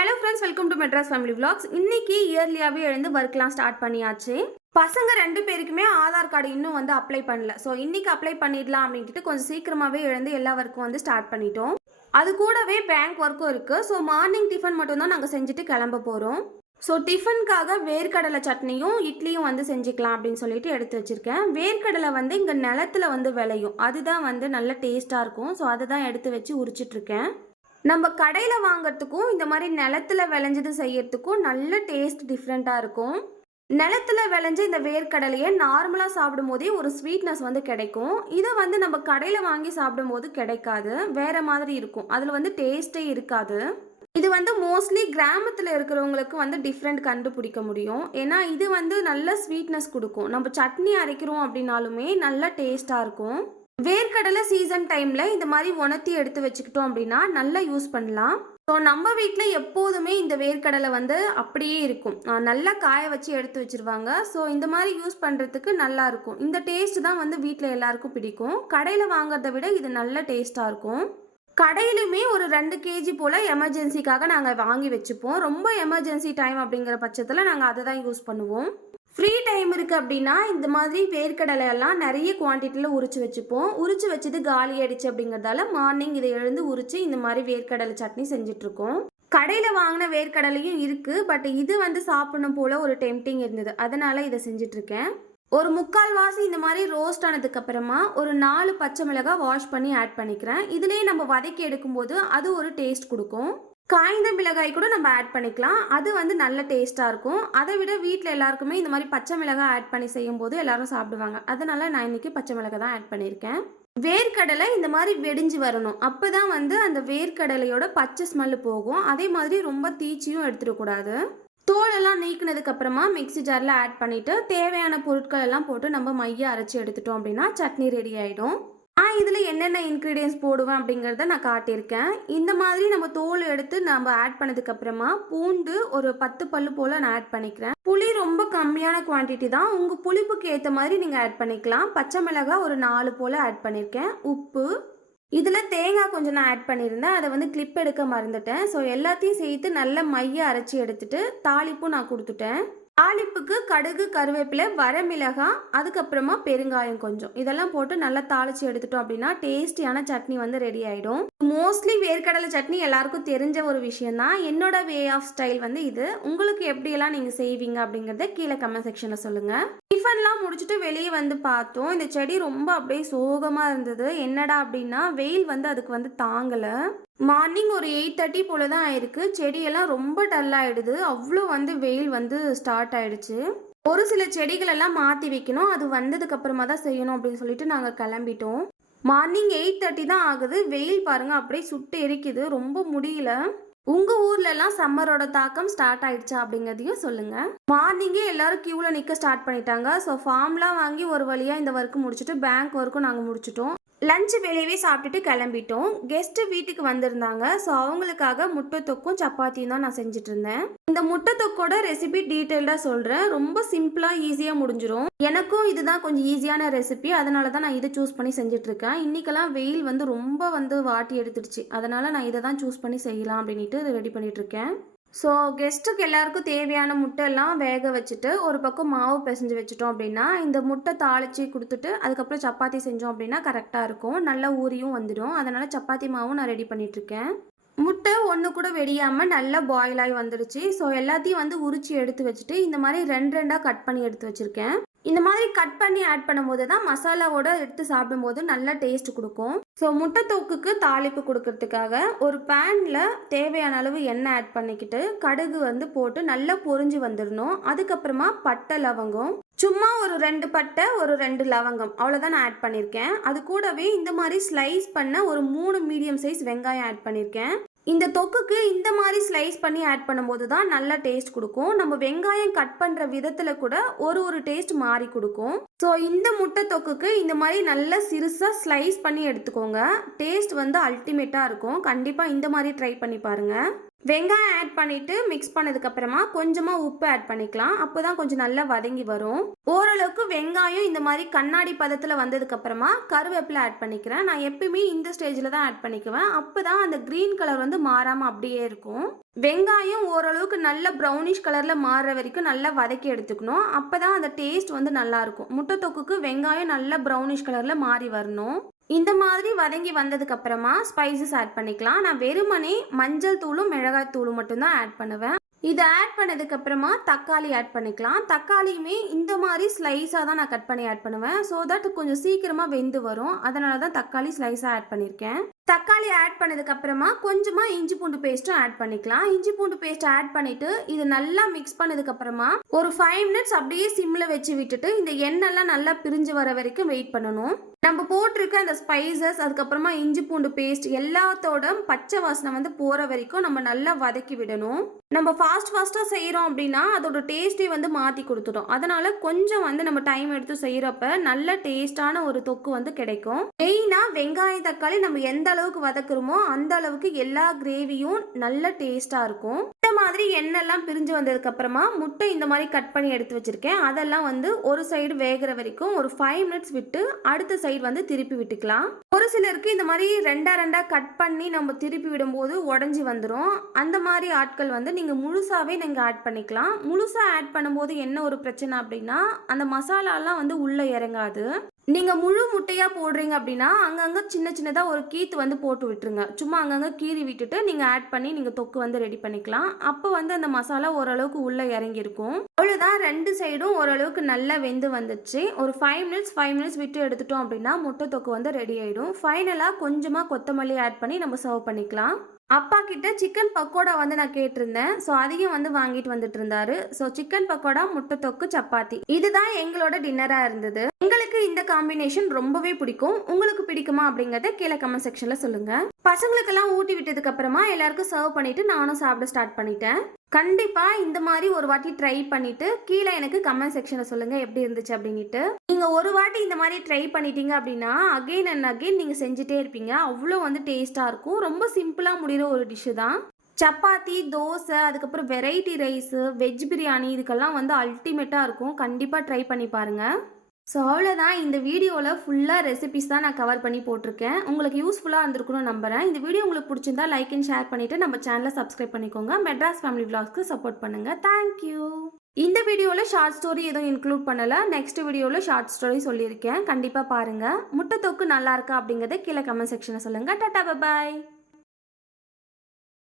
Hello friends welcome to Madras family vlogs இன்னைக்கு இயர்லியாகவே எழுந்து ஒர்க்லாம் ஸ்டார்ட் பண்ணியாச்சு. பசங்க ரெண்டு பேருக்குமே ஆதார் கார்டு இன்னும் வந்து அப்ளை பண்ணல. ஸோ இன்னைக்கு அப்ளை பண்ணிடலாம் அப்படின்ட்டு கொஞ்சம் சீக்கிரமாகவே எழுந்து எல்லா ஒர்க்கும் வந்து ஸ்டார்ட் பண்ணிட்டோம். அது கூடவே பேங்க் ஒர்க்கும் இருக்குது ஸோ மார்னிங் டிஃபன் மட்டும்தான் நாங்கள் செஞ்சுட்டு கிளம்ப போகிறோம் ஸோ டிஃபனுக்காக வேர்க்கடலை சட்னியும் இட்லியும் வந்து செஞ்சுக்கலாம் அப்படின்னு சொல்லிட்டு எடுத்து வச்சுருக்கேன். வேர்க்கடலை வந்து இங்கே நிலத்துல வந்து விளையும். அதுதான் வந்து நல்ல டேஸ்ட்டாக இருக்கும். ஸோ அதை தான் எடுத்து வச்சு உரிச்சிட்ருக்கேன் நம்ம கடையில் வாங்கிறதுக்கும் இந்த மாதிரி நிலத்துல விளைஞ்சது செய்யறதுக்கும் நல்ல டேஸ்ட் டிஃப்ரெண்ட்டாக இருக்கும். நிலத்துல விளைஞ்ச இந்த வேர்க்கடலையை நார்மலாக சாப்பிடும் போதே ஒரு ஸ்வீட்னஸ் வந்து கிடைக்கும். இதை வந்து நம்ம கடையில் வாங்கி சாப்பிடும் போது கிடைக்காது. வேறு மாதிரி இருக்கும். அதில் வந்து டேஸ்ட்டே இருக்காது. இது வந்து மோஸ்ட்லி கிராமத்தில் இருக்கிறவங்களுக்கு வந்து டிஃப்ரெண்ட் கண்டுபிடிக்க முடியும். ஏன்னா இது வந்து நல்ல ஸ்வீட்னஸ் கொடுக்கும். நம்ம சட்னி அரைக்கிறோம் அப்படின்னாலுமே நல்ல டேஸ்ட்டாக இருக்கும். வேர்க்கடலை சீசன் டைமில் இந்த மாதிரி உணர்த்தி எடுத்து வச்சுக்கிட்டோம் அப்படின்னா நல்லா யூஸ் பண்ணலாம். ஸோ நம்ம வீட்டில் எப்போதுமே இந்த வேர்க்கடலை வந்து அப்படியே இருக்கும். நல்லா காய வச்சு எடுத்து வச்சிருவாங்க. ஸோ இந்த மாதிரி யூஸ் பண்ணுறதுக்கு நல்லாயிருக்கும் இந்த டேஸ்ட் தான் வந்து வீட்டில் எல்லாருக்கும் பிடிக்கும். கடையில் வாங்குறத விட இது நல்ல டேஸ்ட்டாக இருக்கும். கடையிலுமே ஒரு ரெண்டு கேஜி போல் எமர்ஜென்சிக்காக நாங்கள் வாங்கி வச்சுப்போம். ரொம்ப எமர்ஜென்சி டைம் அப்படிங்கிற பட்சத்தில் நாங்கள் அதை தான் யூஸ் பண்ணுவோம். ஃப்ரீ டைம் இருக்குது அப்படின்னா இந்த மாதிரி வேர்க்கடலை எல்லாம் நிறைய குவான்டிட்டியில் உரிச்சு வச்சுப்போம். உரிச்சு வச்சது காலி ஆயிடுச்சு அப்படிங்கிறதால மார்னிங் இதை எழுந்து உரிச்சு இந்த மாதிரி வேர்க்கடலை சட்னி செஞ்சிட்ருக்கோம் கடையில் வாங்கின வேர்க்கடலையும் இருக்குது பட் இது வந்து சாப்பிடணும் போல் ஒரு டெம்டிங் இருந்தது. அதனால் இதை செஞ்சிட்ருக்கேன் ஒரு முக்கால் வாசி இந்த மாதிரி ரோஸ்ட் ஆனதுக்கப்புறமா ஒரு நாலு பச்சை மிளகாய் வாஷ் பண்ணி ஆட் பண்ணிக்கிறேன். இதுலேயே நம்ம வதக்கி எடுக்கும்போது அது ஒரு டேஸ்ட் கொடுக்கும். காய்ந்த மிளகாய் கூட நம்ம ஆட் பண்ணிக்கலாம். அது வந்து நல்ல டேஸ்ட்டாக இருக்கும். அதை விட வீட்டில் எல்லாருக்குமே இந்த மாதிரி பச்சை மிளகாய் ஆட் பண்ணி செய்யும்போது எல்லாரும் சாப்பிடுவாங்க. அதனால நான் இன்னைக்கு பச்சை மிளகாய் தான் ஆட் பண்ணியிருக்கேன். வேர்க்கடலை இந்த மாதிரி வெடிஞ்சு வரணும். அப்போ தான் வந்து அந்த வேர்க்கடலையோட பச்சை ஸ்மெல்லு போகும். அதே மாதிரி ரொம்ப தீச்சியும் எடுத்துடக்கூடாது தோலெல்லாம் நீக்கினதுக்கு அப்புறமா மிக்ஸி ஜாரில் ஆட் பண்ணிவிட்டு தேவையான பொருட்கள் எல்லாம் போட்டு நம்ம மைய அரைச்சி எடுத்துட்டோம் அப்படின்னா சட்னி ரெடி ஆகிடும் நான் இதில் என்னென்ன இன்க்ரீடியன்ஸ் போடுவேன் அப்படிங்கிறத நான் காட்டியிருக்கேன். இந்த மாதிரி நம்ம தோல் எடுத்து நம்ம ஆட் பண்ணதுக்கப்புறமா பூண்டு ஒரு பத்து பல்லு போல் நான் ஆட் பண்ணிக்கிறேன். புளி ரொம்ப கம்மியான குவான்டிட்டி தான். உங்கள் புளிப்புக்கு ஏற்ற மாதிரி நீங்கள் ஆட் பண்ணிக்கலாம். பச்சை மிளகாய் ஒரு நாலு போல் ஆட் பண்ணியிருக்கேன். உப்பு. இதில் தேங்காய் கொஞ்சம் நான் ஆட் பண்ணியிருந்தேன். அதை வந்து கிளிப் எடுக்க மறந்துட்டேன். ஸோ எல்லாத்தையும் சேர்த்து நல்ல மைய அரைச்சி எடுத்துட்டு தாளிப்பும் நான் கொடுத்துட்டேன். தாளிப்புக்கு கடுகு கருவேப்பிலை வரமிளகாய் அதுக்கப்புறமா பெருங்காயம் கொஞ்சம். இதெல்லாம் போட்டு நல்லா தாளிச்சு எடுத்துட்டோம் அப்படின்னா டேஸ்டியான சட்னி வந்து ரெடி ஆகிடும் மோஸ்ட்லி வேர்க்கடலை சட்னி எல்லாருக்கும் தெரிஞ்ச ஒரு விஷயந்தான் என்னோட வே ஆஃப் ஸ்டைல் வந்து இது. உங்களுக்கு எப்படியெல்லாம் நீங்கள் செய்வீங்க அப்படிங்கிறத கீழே கமெண்ட் செக்ஷனில் சொல்லுங்கள் டிஃபன்லாம் முடிச்சுட்டு வெளியே வந்து பார்த்தோம். இந்த செடி ரொம்ப அப்படியே சோகமாக இருந்தது. என்னடா அப்படின்னா வெயில் வந்து அதுக்கு வந்து தாங்கலை. மார்னிங் ஒரு எயிட் தேர்ட்டி போல தான் ஆயிருக்கு. செடியெல்லாம் ரொம்ப டல் ஆயிடுது. அவ்வளோ வந்து வெயில் வந்து ஸ்டார்ட் ஆயிடுச்சு. ஒரு சில செடிகளெல்லாம் மாற்றி வைக்கணும். அது வந்ததுக்கு அப்புறமா தான் செய்யணும் அப்படின்னு சொல்லிட்டு நாங்கள் கிளம்பிட்டோம். மார்னிங் எயிட் தேர்ட்டி தான் ஆகுது. வெயில் பாருங்க அப்படியே சுட்டு எரிக்குது. ரொம்ப முடியல. உங்க ஊர்லலாம் சம்மரோட தாக்கம் ஸ்டார்ட் ஆயிடுச்சா அப்படிங்கிறதையும் சொல்லுங்க. மார்னிங்கே எல்லாரும் க்யூவில் நிற்க ஸ்டார்ட் பண்ணிட்டாங்க. ஸோ ஃபார்ம்லாம் வாங்கி ஒரு வழியாக இந்த ஒர்க்கு முடிச்சுட்டு பேங்க் ஒர்க்கும் நாங்கள் முடிச்சிட்டோம். லஞ்சு வேலையவே சாப்பிட்டுட்டு கிளம்பிட்டோம். கெஸ்ட்டு வீட்டுக்கு வந்திருந்தாங்க. ஸோ அவங்களுக்காக முட்டை தொக்கும் சப்பாத்தியும் தான் நான் செஞ்சுட்டு இருந்தேன் இந்த முட்டை தொக்கோட ரெசிபி டீட்டெயில்டாக சொல்கிறேன் ரொம்ப சிம்பிளாக ஈஸியாக முடிஞ்சிடும் எனக்கும் இதுதான் கொஞ்சம் ஈஸியான ரெசிபி அதனால தான் நான் இதை சூஸ் பண்ணி செஞ்சிட்ருக்கேன் இன்றைக்கெல்லாம் இன்னைக்கெல்லாம் வெயில் வந்து ரொம்ப வந்து வாட்டி எடுத்துடுச்சு. அதனால் நான் இதை தான் சூஸ் பண்ணி செய்யலாம் அப்படின்ட்டு ரெடி பண்ணிகிட்ருக்கேன் ஸோ கெஸ்ட்டுக்கு எல்லாருக்கும் தேவையான முட்டை எல்லாம் வேக வச்சுட்டு ஒரு பக்கம் மாவு பிசைஞ்சு வச்சுட்டோம் அப்படின்னா இந்த முட்டை தாளித்து கொடுத்துட்டு அதுக்கப்புறம் சப்பாத்தி செஞ்சோம் அப்படின்னா கரெக்டாக இருக்கும். நல்லா ஊறியும் வந்துடும் அதனால் சப்பாத்தி மாவும் நான் ரெடி பண்ணிகிட்ருக்கேன் முட்டை ஒன்று கூட வெடியாமல் நல்லா பாயில் ஆகி வந்துடுச்சு. ஸோ எல்லாத்தையும் வந்து உரிச்சு எடுத்து வச்சுட்டு இந்த மாதிரி ரெண்டு ரெண்டாக கட் பண்ணி எடுத்து வச்சுருக்கேன். இந்த மாதிரி கட் பண்ணி ஆட் பண்ணும்போது தான் மசாலாவோட எடுத்து சாப்பிடும்போது நல்ல டேஸ்ட் கொடுக்கும். ஸோ முட்டை தொக்குக்கு தாளிப்பு கொடுக்கறதுக்காக ஒரு பேனில் தேவையான அளவு எண்ணெய் ஆட் பண்ணிக்கிட்டு கடுகு வந்து போட்டு நல்லா பொரிஞ்சு வந்துடணும். அதுக்கப்புறமா பட்டை லவங்கம். சும்மா ஒரு ரெண்டு பட்டை ஒரு ரெண்டு லவங்கம். அவ்வளோதான் நான் ஆட் பண்ணியிருக்கேன். அது கூடவே இந்த மாதிரி ஸ்லைஸ் பண்ண ஒரு மூணு மீடியம் சைஸ் வெங்காயம் ஆட் பண்ணியிருக்கேன். இந்த தொக்குக்கு இந்த மாதிரி ஸ்லைஸ் பண்ணி ஆட் பண்ணும்போது தான் நல்ல டேஸ்ட் கொடுக்கும். நம்ம வெங்காயம் கட் பண்ணுற விதத்தில் கூட ஒரு ஒரு டேஸ்ட் மாறி கொடுக்கும். ஸோ இந்த முட்டை தொக்குக்கு இந்த மாதிரி நல்ல சிறுசாக ஸ்லைஸ் பண்ணி எடுத்துக்கோங்க. டேஸ்ட் வந்து அல்டிமேட்டாக இருக்கும். கண்டிப்பாக இந்த மாதிரி ட்ரை பண்ணி பாருங்கள் வெங்காயம் ஆட் பண்ணிட்டு மிக்ஸ் பண்ணதுக்கப்புறமா கொஞ்சமாக உப்பு ஆட் பண்ணிக்கலாம். அப்போ தான் கொஞ்சம் நல்லா வதங்கி வரும். ஓரளவுக்கு வெங்காயம் இந்த மாதிரி கண்ணாடி பதத்தில் வந்ததுக்கப்புறமா கருவேப்பிலை ஆட் பண்ணிக்கிறேன். நான் எப்பயுமே இந்த ஸ்டேஜில் தான் ஆட் பண்ணிக்குவேன். அப்போ தான் அந்த க்ரீன் கலர் வந்து மாறாமல் அப்படியே இருக்கும். வெங்காயம் ஓரளவுக்கு நல்ல ப்ரௌனிஷ் கலரில் மாறுற வரைக்கும் நல்லா வதக்கி எடுத்துக்கணும். அப்போ தான் அந்த டேஸ்ட் வந்து நல்லாயிருக்கும் முட்டை தொக்குக்கு வெங்காயம் நல்லா ப்ரௌனிஷ் கலரில் மாறி வரணும். இந்த மாதிரி வதங்கி வந்ததுக்கு அப்புறமா ஸ்பைசஸ் ஆட் பண்ணிக்கலாம். நான் வெறுமனே மஞ்சள் தூளும் மிளகாய் தூளும் மட்டும்தான் ஆட் பண்ணுவேன். இது ஆட் பண்ணதுக்கு அப்புறமா தக்காளி ஆட் பண்ணிக்கலாம். தக்காளியுமே இந்த மாதிரி ஸ்லைஸாக தான் நான் கட் பண்ணி ஆட் பண்ணுவேன். ஸோ தட் கொஞ்சம் சீக்கிரமாக வெந்து வரும். அதனால தான் தக்காளி ஸ்லைஸாக ஆட் பண்ணியிருக்கேன் தக்காளி ஆட் பண்ணதுக்கு அப்புறமா கொஞ்சமாக இஞ்சி பூண்டு பேஸ்ட்டும் ஆட் பண்ணிக்கலாம். இஞ்சி பூண்டு பேஸ்ட் ஆட் பண்ணிட்டு இது நல்லா மிக்ஸ் பண்ணதுக்கு அப்புறமா ஒரு ஃபைவ் மினிட்ஸ் அப்படியே சிம்மில் வச்சு விட்டுட்டு இந்த எண்ணெய்லாம் நல்லா பிரிஞ்சு வர வரைக்கும் வெயிட் பண்ணணும். நம்ம போட்டிருக்க அந்த ஸ்பைசஸ் அதுக்கப்புறமா இஞ்சி பூண்டு பேஸ்ட் எல்லாத்தோட பச்சை வாசனை வந்து போகிற வரைக்கும் நம்ம நல்லா வதக்கி விடணும். நம்ம ஃபாஸ்ட் ஃபாஸ்ட்டாக செய்கிறோம் அப்படின்னா அதோட டேஸ்ட்டே வந்து மாற்றி கொடுத்துடும். அதனால கொஞ்சம் வந்து நம்ம டைம் எடுத்து செய்கிறப்ப நல்ல டேஸ்டான ஒரு தொக்கு வந்து கிடைக்கும். மெயினாக வெங்காயம் தக்காளி நம்ம எந்த அளவுக்கு வதக்குறோமோ அந்த அளவுக்கு எல்லா கிரேவியும் நல்ல டேஸ்ட்டாக இருக்கும். இந்த மாதிரி எண்ணெய்லாம் பிரிஞ்சு வந்ததுக்கு அப்புறமா முட்டை இந்த மாதிரி கட் பண்ணி எடுத்து வச்சிருக்கேன். அதெல்லாம் வந்து ஒரு சைடு வேகிற வரைக்கும் ஒரு ஃபைவ் மினிட்ஸ் விட்டு அடுத்த சைடு வந்து திருப்பி விட்டுக்கலாம். ஒரு சிலருக்கு இந்த மாதிரி ரெண்டா ரெண்டா கட் பண்ணி நம்ம திருப்பி விடும்போது உடஞ்சி வந்துடும் அந்த மாதிரி ஆட்கள் வந்து நீங்கள் முழுசாவே நீங்கள் ஆட் பண்ணிக்கலாம். முழுசாக ஆட் பண்ணும்போது என்ன ஒரு பிரச்சனை அப்படின்னா அந்த மசாலாலாம் வந்து உள்ளே இறங்காது. நீங்கள் முழு முட்டையாக போடுறீங்க அப்படின்னா அங்கங்கே சின்ன சின்னதாக ஒரு கீத்து வந்து போட்டு விட்டுருங்க. சும்மா அங்கங்கே கீறி விட்டுட்டு நீங்கள் ஆட் பண்ணி நீங்கள் தொக்கு வந்து ரெடி பண்ணிக்கலாம். அப்போ வந்து அந்த மசாலா ஓரளவுக்கு உள்ளே இறங்கியிருக்கும். அவ்வளோதான் ரெண்டு சைடும் ஓரளவுக்கு நல்லா வெந்து வந்துச்சு. ஒரு ஃபைவ் மினிட்ஸ் ஃபைவ் மினிட்ஸ் விட்டு எடுத்துட்டோம் அப்படின்னா முட்டை தொக்கு வந்து ரெடி ஆகிடும் ஃபைனலாக கொஞ்சமாக கொத்தமல்லி ஆட் பண்ணி நம்ம சர்வ் பண்ணிக்கலாம். அப்பா கிட்ட சிக்கன் பக்கோடா வந்து நான் கேட்டிருந்தேன். ஸோ அதையும் வந்து வாங்கிட்டு வந்துட்டு இருந்தாரு. ஸோ சிக்கன் பக்கோடா முட்டை தொக்கு சப்பாத்தி. இதுதான் எங்களோட டின்னராக இருந்தது. எங்களுக்கு இந்த காம்பினேஷன் ரொம்பவே பிடிக்கும். உங்களுக்கு பிடிக்குமா அப்படிங்கறத கீழே கமெண்ட் செக்ஷன்ல சொல்லுங்க. பசங்களுக்கெல்லாம் ஊட்டி விட்டதுக்கு அப்புறமா எல்லாருக்கும் சர்வ் பண்ணிட்டு நானும் சாப்பிட ஸ்டார்ட் பண்ணிட்டேன். கண்டிப்பா இந்த மாதிரி ஒரு வாட்டி ட்ரை பண்ணிட்டு கீழே எனக்கு கமெண்ட் செக்ஷன்ல சொல்லுங்க எப்படி இருந்துச்சு அப்படின்ட்டு நீங்க ஒரு வாட்டி இந்த மாதிரி ட்ரை பண்ணிட்டீங்க அப்படின்னா அகைன் அண்ட் அகைன் நீங்க செஞ்சுட்டே இருப்பீங்க. அவ்வளோ வந்து டேஸ்டா இருக்கும். ரொம்ப சிம்பிளா முடிகிற ஒரு டிஷ்ஷு தான். சப்பாத்தி தோசை அதுக்கப்புறம் வெரைட்டி ரைஸு வெஜ் பிரியாணி இதுக்கெல்லாம் வந்து அல்டிமேட்டாக இருக்கும். கண்டிப்பாக ட்ரை பண்ணி பாருங்கள் ஸோ அவ்வளோதான் இந்த வீடியோவில் ஃபுல்லாக ரெசிபிஸ் தான் நான் கவர் பண்ணி போட்டிருக்கேன். உங்களுக்கு யூஸ்ஃபுல்லாக இருந்திருக்குன்னு நம்புகிறேன் இந்த வீடியோ உங்களுக்கு பிடிச்சிருந்தா லைக் அண்ட் ஷேர் பண்ணிவிட்டு நம்ம சேனலை சப்ஸ்கிரைப் பண்ணிக்கோங்க. மெட்ராஸ் ஃபேமிலி vlogsக்கு சப்போர்ட் பண்ணுங்கள் தேங்க்யூ இந்த வீடியோவில் ஷார்ட் ஸ்டோரி எதுவும் இன்க்ளூட் பண்ணலை. நெக்ஸ்ட் வீடியோவில் ஷார்ட் ஸ்டோரி சொல்லியிருக்கேன். கண்டிப்பாக பாருங்கள் முட்டை தொக்கு நல்லா இருக்கா அப்படிங்கிறத கீழே கமெண்ட் செக்ஷனை சொல்லுங்கள் டாட்டா பாய்